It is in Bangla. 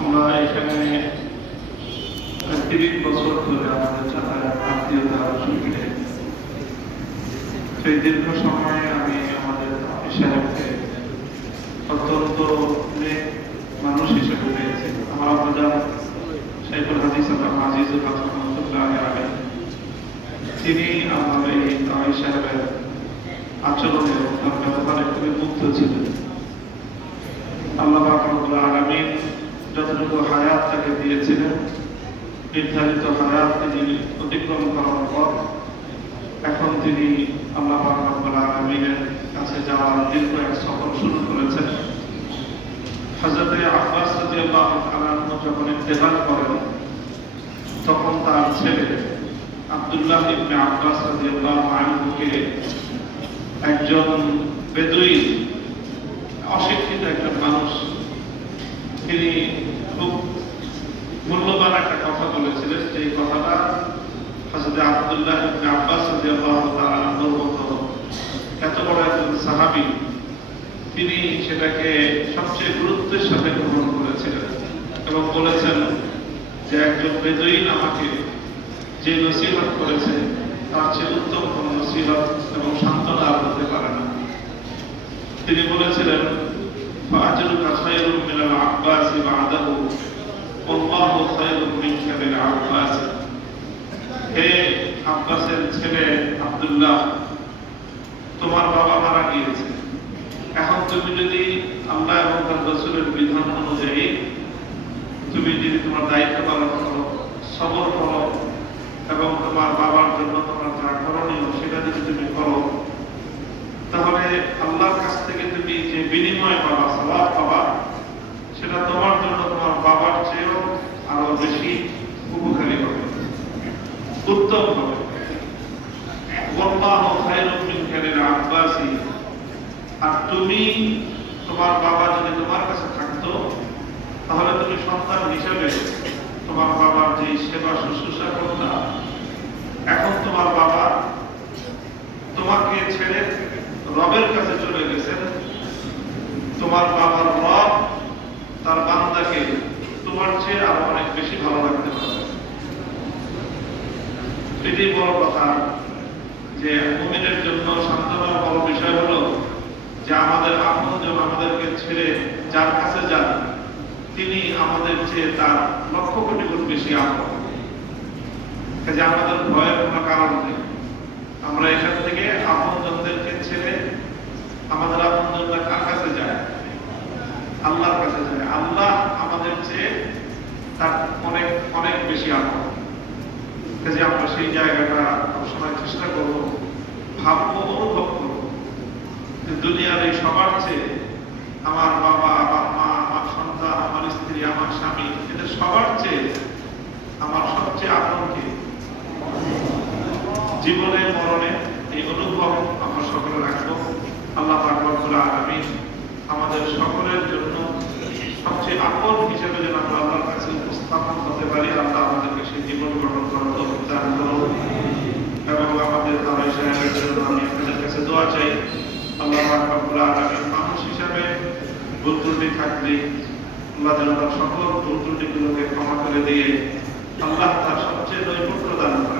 আমরা এখানে 30 বছর ধরে আমাদের যাতায়াত আত্মীয়তা সূত্রে সেই দীর্ঘ সময়ে আমি আমাদের আমির সাহেবকে অত্যন্ত নেক মানুষ হিসেবে পেয়েছি। আমার আব্বাজান শাইখুল হাদিস আল্লামা আজিজুল হক রহমাতুল্লাহি আলাইহি, তিনি আমার এই আমির সাহেবের আচরণে তার ব্যবহারে খুবই মুগ্ধ ছিলেন। আল্লাহ পাক রব্বুল আলামিন যতটুকু হায়াত তাকে দিয়েছিলেন, নির্ধারিত হায়াত তিনি অতিক্রম করার পর এখন তিনি আল্লাহ পাক রব্বুল আলামিনের কাছে যাওয়ার দীর্ঘ এক সফর শুরু করেছেন। হযরত আব্বাস রাদিয়াল্লাহু তাআলা আনহু যখন ইন্তেকাল করেন, তখন তার ছেলে আব্দুল্লাহ ইবনে আব্বাস রাদিয়াল্লাহু আনহুকে একজন বেদুইন, অশিক্ষিত একজন মানুষ, তিনি খুব মূল্যবান একটা কথা বলেছিলেন। যে কথাটা হযরত আব্দুল্লাহ ইবনে আব্বাস রাদিয়াল্লাহু তাআলা আনহুর মতো এত বড় একজন সাহাবী, তিনি সেটাকে সবচেয়ে গুরুত্বের সাথে গ্রহণ করেছিলেন এবং বলেছেন যে একজন বেদুইন আমাকে যে নসিহত করেছে তার চেয়ে উত্তম কোন নসিহত এবং সান্ত্বনা হতে পারে না। তিনি বলেছিলেন, ফাআজরুকা খায়রুম মিনাল আব্বাস বা'দাহু ওয়াল্লাহু খায়রুম মিনকা লিল আব্বাস। হে আব্বাসের ছেলে আব্দুল্লাহ, তোমার বাবা মারা গিয়েছে, এখন তুমি যদি আল্লাহ এবং তার রাসূলের বিধান অনুযায়ী তুমি যদি তোমার দায়িত্ব পালন করো, সবর করো এবং তোমার বাবার জন্য তোমার যা করণীয় সেটা যদি তুমি করো, তাহলে আল্লাহর কাছ থেকে তুমি যে বিনিময় পাবা, সওয়াব পাবা, সেটা তোমার জন্য তোমার বাবার চেয়েও আরো বেশি উপকারী হবে, উত্তম হবে। ওয়াল্লাহু খায়রুম মিনকা লিল আব্বাসি। আর তুমি, তোমার বাবা যদি তোমার কাছে থাকতো, তাহলে তুমি সন্তান হিসেবে তোমার বাবার যে সেবা শুশ্রূষা করতা। এখন তোমার বাবা তোমাকে ছেড়ে রবের কাছে চলে গেছেন, তোমার বাবার রব তার বান্দাকে তোমার চেয়ে আরো অনেক বেশি ভালো লাগতে পারে। এটাই বড় কথা যে মুমিনের জন্য সান্ত্বনার বড় বিষয় হলো যে আমাদের আপনজন আমাদেরকে ছেড়ে যার কাছে যান, তিনি আমাদের চেয়ে তার লক্ষ কোটি গুণ বেশি আপন। কাজে আমাদের ভয়ের কোনো কারণ নেই। আমরা এখান থেকে আপনজনদেরকে ছেড়ে আমাদের আপনজনরা কার কাছে যায়? আল্লাহর কাছে যায়। আল্লাহ আমাদের চেয়ে তার অনেক অনেক বেশি আপন। কাজে আমরা সেই জায়গাটা সবসময় চেষ্টা করব, ভাববো, অনুভব করব যে দুনিয়ার এই সবার চেয়ে আমার বাবা, আমার মা, আমার সন্তান, আমার স্ত্রী, আমার স্বামী, এদের সবার চেয়ে আমার সবচেয়ে আপন কে? জীবনে মরণে এই অনুভব আমরা সকলে রাখবো। আল্লাহ পাক রব্বুল আলামিন আমাদের সকলের জন্য সবচেয়ে আপন হিসেবে যেন আমরা আল্লাহর কাছে উপস্থাপন হতে পারি, আল্লাহ আমাদেরকে সেই জীবন গঠন করার তৌফিক দান করুন। এবং আমাদের আমির সাহেবের জন্য আমি আপনাদের কাছে দোয়া চাই। আল্লাহ পাক রব্বুল আলামিন মানুষ হিসাবে ভুল ত্রুটি থাকলে আল্লাহ যেন তার সকল ভুল ত্রুটিগুলোকে ক্ষমা করে দিয়ে আল্লাহ তার সবচেয়ে নৈপুণ্য দান করেন।